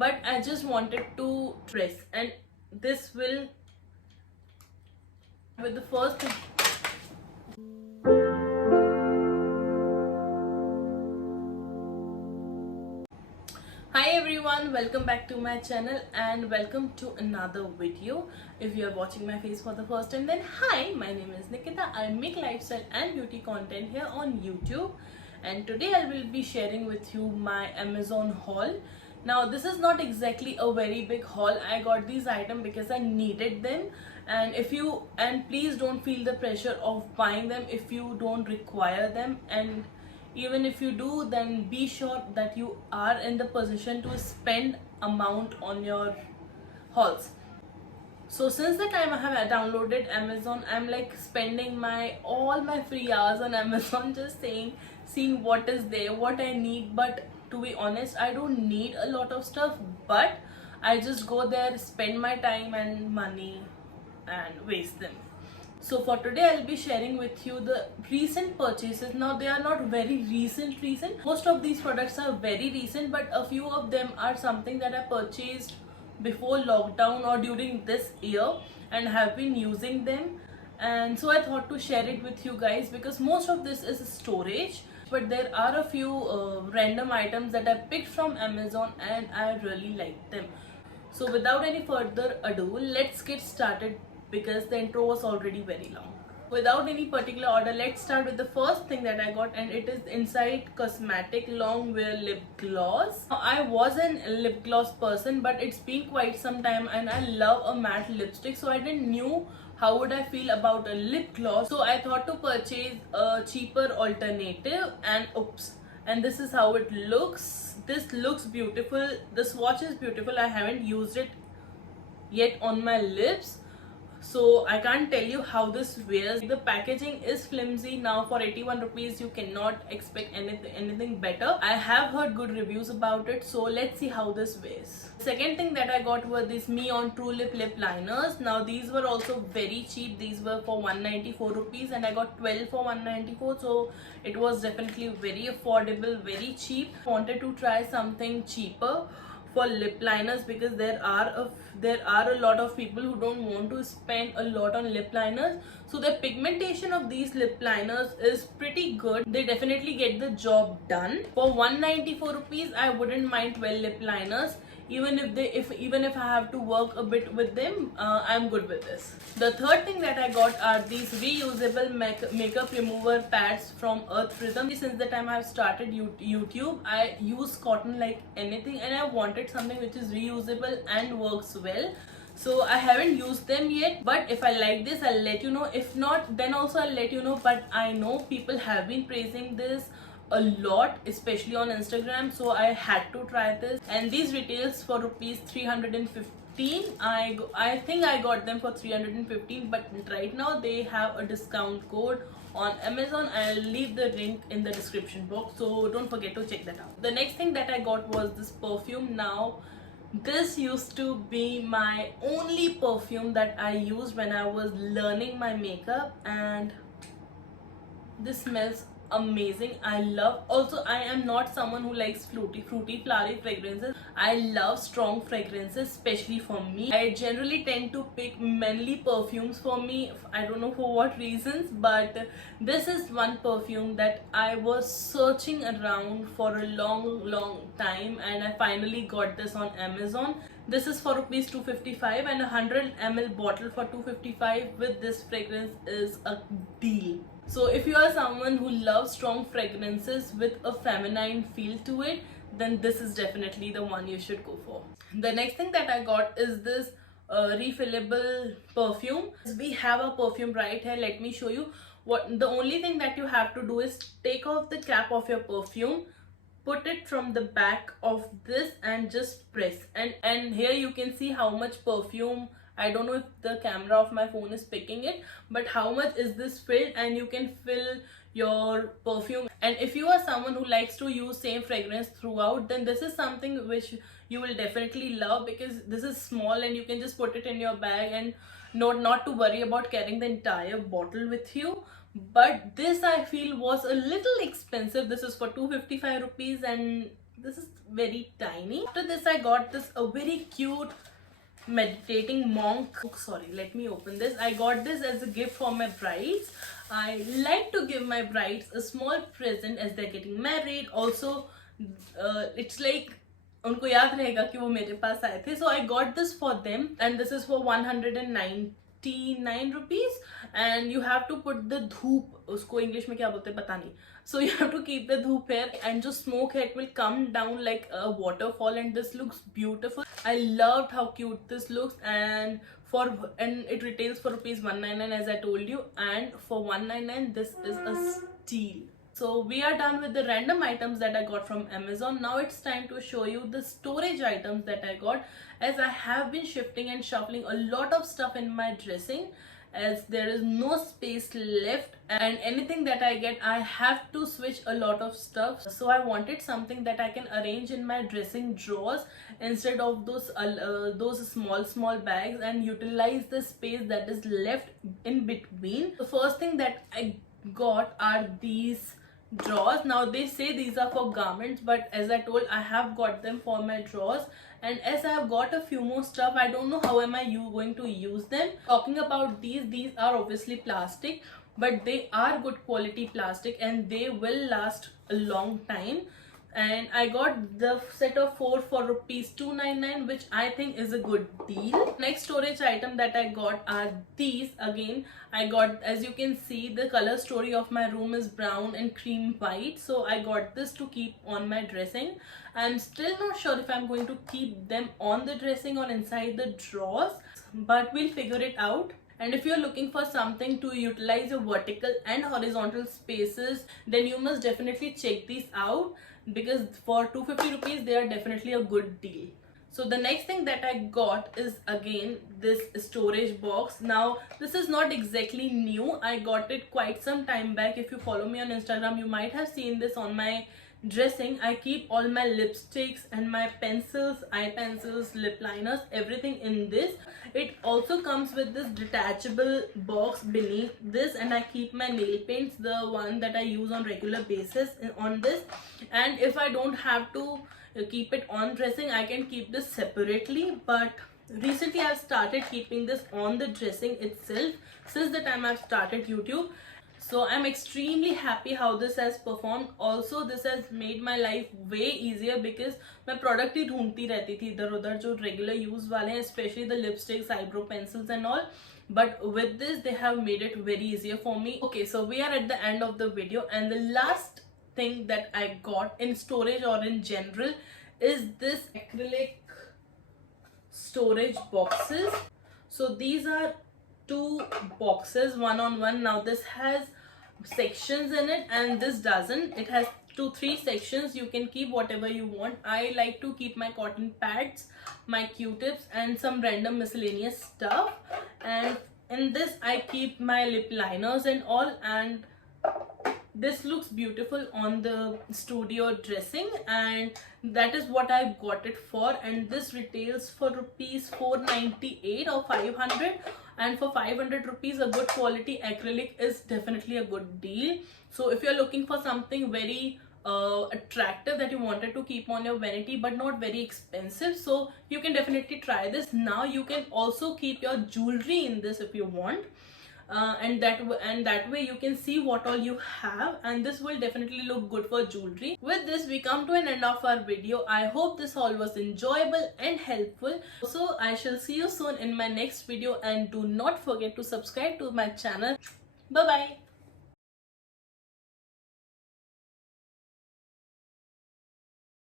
but I just wanted to press, and this will with the first thing. Hi everyone, welcome back to my channel and welcome to another video. If you are watching my face for the first time, then hi, my name is Nikita. I make lifestyle and beauty content here on YouTube, and today I will be sharing with you my Amazon haul. Now this is not exactly a very big haul. I got these items because I needed them, and please don't feel the pressure of buying them if you don't require them, and even if you do, then be sure that you are in the position to spend amount on your hauls. So since the time I have downloaded Amazon, I'm like spending all my free hours on Amazon just seeing what is there, what I need. But to be honest, I don't need a lot of stuff, but I just go there, spend my time and money and waste them. So for today I'll be sharing with you the recent purchases. Now they are not very recent. Most of these products are very recent, but a few of them are something that I purchased before lockdown or during this year and have been using them. And so I thought to share it with you guys because most of this is storage, but there are a few random items that I picked from Amazon and I really like them. So without any further ado, let's get started because the intro was already very long. Without any particular order, let's start with the first thing that I got, and it is Insight Cosmetic Long Wear Lip Gloss. Now, I was an lip gloss person, but it's been quite some time and I love a matte lipstick, so I didn't know how would I feel about a lip gloss. So I thought to purchase a cheaper alternative, and oops. And this is how it looks. This looks beautiful. The swatch is beautiful. I haven't used it yet on my lips, so I can't tell you how this wears. The packaging is flimsy. Now for 81 rupees you cannot expect anything better. I have heard good reviews about it, so let's see how this wears. Second thing that I got were these Mion True Lip lip liners. Now these were also very cheap. These were for 194 rupees and I got 12 for 194, so it was definitely very affordable, very cheap. Wanted to try something cheaper for lip liners because there are a lot of people who don't want to spend a lot on lip liners. So the pigmentation of these lip liners is pretty good. They definitely get the job done. For 194 rupees I wouldn't mind 12 lip liners. Even if I have to work a bit with them, I'm good with this. The third thing that I got are these reusable makeup remover pads from Earth Rhythm. Since the time I've started YouTube, I use cotton like anything, and I wanted something which is reusable and works well. So I haven't used them yet, but if I like this, I'll let you know. If not, then also I'll let you know. But I know people have been praising this a lot, especially on Instagram, so I had to try this. And these retails for rupees 315. I think I got them for 315, but right now they have a discount code on Amazon. I'll leave the link in the description box, so don't forget to check that out. The next thing that I got was this perfume. Now this used to be my only perfume that I used when I was learning my makeup, and this smells amazing. I love, also I am not someone who likes fruity flowery fragrances. I love strong fragrances, especially for me. I generally tend to pick manly perfumes for me. I don't know for what reasons, but this is one perfume that I was searching around for a long time, and I finally got this on Amazon. This is for rupees 255, and a 100 ml bottle for 255 with this fragrance is a deal. So if you are someone who loves strong fragrances with a feminine feel to it, then this is definitely the one you should go for. The next thing that I got is this refillable perfume. We have a perfume right here. Let me show you. The only thing that you have to do is take off the cap of your perfume, put it from the back of this and just press, and here you can see how much perfume. I don't know if the camera of my phone is picking it, but how much is this filled, and you can fill your perfume. And if you are someone who likes to use same fragrance throughout, then this is something which you will definitely love because this is small and you can just put it in your bag and not to worry about carrying the entire bottle with you. But this I feel was a little expensive. This is for 255 rupees, and this is very tiny. After this I got this a very cute meditating monk. Oh, sorry, let me open this. I got this as a gift for my brides. I like to give my brides a small present as they're getting married. Also, it's like उनको याद रहेगा कि वो मेरे पास आए थे. So I got this for them, and this is for 199 rupees. And you have to put the धूप, उसको इंग्लिश में क्या बोलते हैं पता नहीं. So you have to keep the धूप here, and जो smoke है it will come down like a waterfall, and this looks beautiful. I loved how cute this looks, and it retails for rupees 199 as I told you, and for 199 this is a steal. So we are done with the random items that I got from Amazon. Now it's time to show you the storage items that I got, as I have been shifting and shuffling a lot of stuff in my dressing, as there is no space left, and anything that I get I have to switch a lot of stuff. So I wanted something that I can arrange in my dressing drawers instead of those small bags, and utilize the space that is left in between. The first thing that I got are these drawers. Now they say these are for garments, but as I told, I have got them for my drawers. And as I have got a few more stuff, I don't know how am I going to use them. Talking about these are obviously plastic, but they are good quality plastic and they will last a long time. And I got the set of 4 for rupees 299, which I think is a good deal. Next storage item that I got are these. Again, I got, as you can see, the color story of my room is brown and cream white, so I got this to keep on my dressing. I'm still not sure if I'm going to keep them on the dressing or inside the drawers, but we'll figure it out. And if you're looking for something to utilize your vertical and horizontal spaces, then you must definitely check these out, because for 250 rupees they are definitely a good deal. So the next thing that I got is again this storage box. Now this is not exactly new, I got it quite some time back. If you follow me on Instagram, you might have seen this on my dressing. I keep all my lipsticks and my pencils, eye pencils, lip liners, everything in this. It also comes with this detachable box beneath this, and I keep my nail paints, the one that I use on regular basis, on this. And if I don't have to keep it on dressing, I can keep this separately, but recently I've started keeping this on the dressing itself since the time I've started YouTube. So I'm extremely happy how this has performed. Also this has made my life way easier, because मैं product ही ढूंढती रहती थी इधर उधर जो regular use वाले हैं, especially the lipsticks, eyebrow pencils and all. But with this they have made it very easier for me. Okay, so we are at the end of the video, and the last thing that I got in storage or in general is this acrylic storage boxes. So these are 2 boxes, one on one. Now this has sections in it and this doesn't. It has 2-3 sections. You can keep whatever you want. I like to keep my cotton pads, my q-tips and some random miscellaneous stuff, and in this I keep my lip liners and all. And this looks beautiful on the studio dressing, and that is what I got it for. And this retails for rupees 498 or 500, and for 500 rupees a good quality acrylic is definitely a good deal. So if you're looking for something very attractive that you wanted to keep on your vanity but not very expensive, so you can definitely try this. Now you can also keep your jewelry in this if you want. And that way you can see what all you have, and this will definitely look good for jewelry. With this we come to an end of our video. I hope this haul was enjoyable and helpful. So I shall see you soon in my next video, and do not forget to subscribe to my channel. Bye bye.